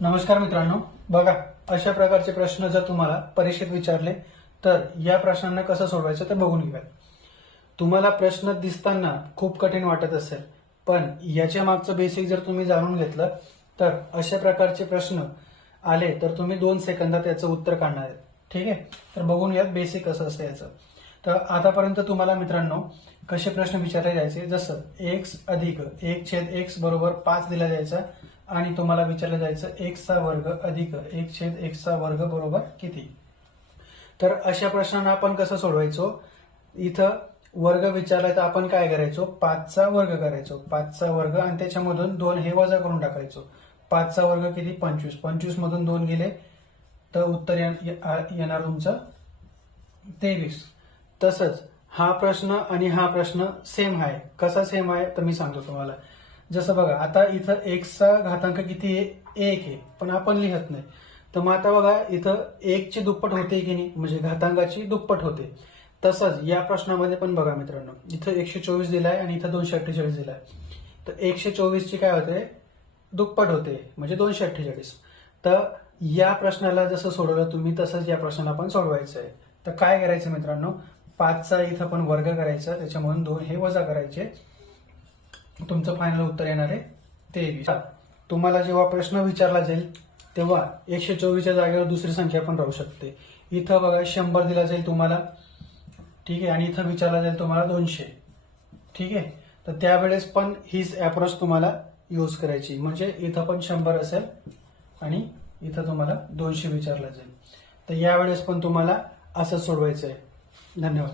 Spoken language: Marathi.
नमस्कार मित्रांनो, बघा अशा प्रकारचे प्रश्न जर तुम्हाला परीक्षेत विचारले तर या प्रश्नांना कसं सोडवायचं ते बघून घेऊया. तुम्हाला प्रश्न दिसताना खूप कठीण वाटत असेल, पण याच्या मागचं बेसिक जर तुम्ही जाणून घेतलं तर अशा प्रकारचे प्रश्न आले तर तुम्ही 2 सेकंदात याचं उत्तर काढणार आहे. ठीक आहे, तर बघून घ्या बेसिक कसं असतं याचं. तर आतापर्यंत तुम्हाला मित्रांनो कसे प्रश्न विचारले जायचे, जसं x अधिक 1/x बरोबर 5 दिला जायचा आणि तुम्हाला विचारलं जायचं x चा वर्ग अधिक 1/x चा वर्ग बरोबर किती. तर अशा प्रश्नांना आपण कसं सोडवायचो, इथं वर्ग विचारला तर आपण काय करायचो, 5 चा वर्ग करायचो. 5 चा वर्ग आणि त्याच्यामधून 2 हे वजा करून टाकायचो. 5 चा वर्ग किती, 25. 25 मधून 2 गेले तर उत्तर येणार तुमचं 23. तसंच हा प्रश्न आणि हा प्रश्न सेम आहे. कसा सेम आहे तर मी सांगतो तुम्हाला. जसं बघा आता इथं x चा घातांक किती आहे, 1 आहे, पण आपण लिहत नाही. तर मग आता बघा इथं 1 ची दुप्पट होते की नाही, म्हणजे घातांकाची दुप्पट होते. तसंच या प्रश्नामध्ये पण बघा मित्रांनो, इथं 124 दिलाय आणि इथं 248 दिलाय. तर 124 ची काय होते, दुप्पट होते, म्हणजे 248. तर या प्रश्नाला जसं सोडवलं तुम्ही तसंच या प्रश्नाला पण सोडवायचं आहे. तर काय करायचं मित्रांनो, 5 चा इथं पण वर्ग करायचा, त्याच्यामधून 2 हे वजा करायचे. तुमचं फायनल उत्तर येणार आहे 23. तुम्हाला जेव्हा प्रश्न विचारला जाईल तेव्हा 124च्या जागेवर दुसरी संख्या पण राहू शकते. इथं बघा 100 दिला जाईल तुम्हाला, ठीक आहे, आणि इथं विचारला जाईल तुम्हाला 200. ठीक आहे, तर त्यावेळेस पण हीच अप्रोच तुम्हाला यूज करायची, म्हणजे इथं पण 100 असेल आणि इथं तुम्हाला 200 विचारला जाईल. तर यावेळेस पण तुम्हाला असं सोडवायचं आहे. धन्यवाद.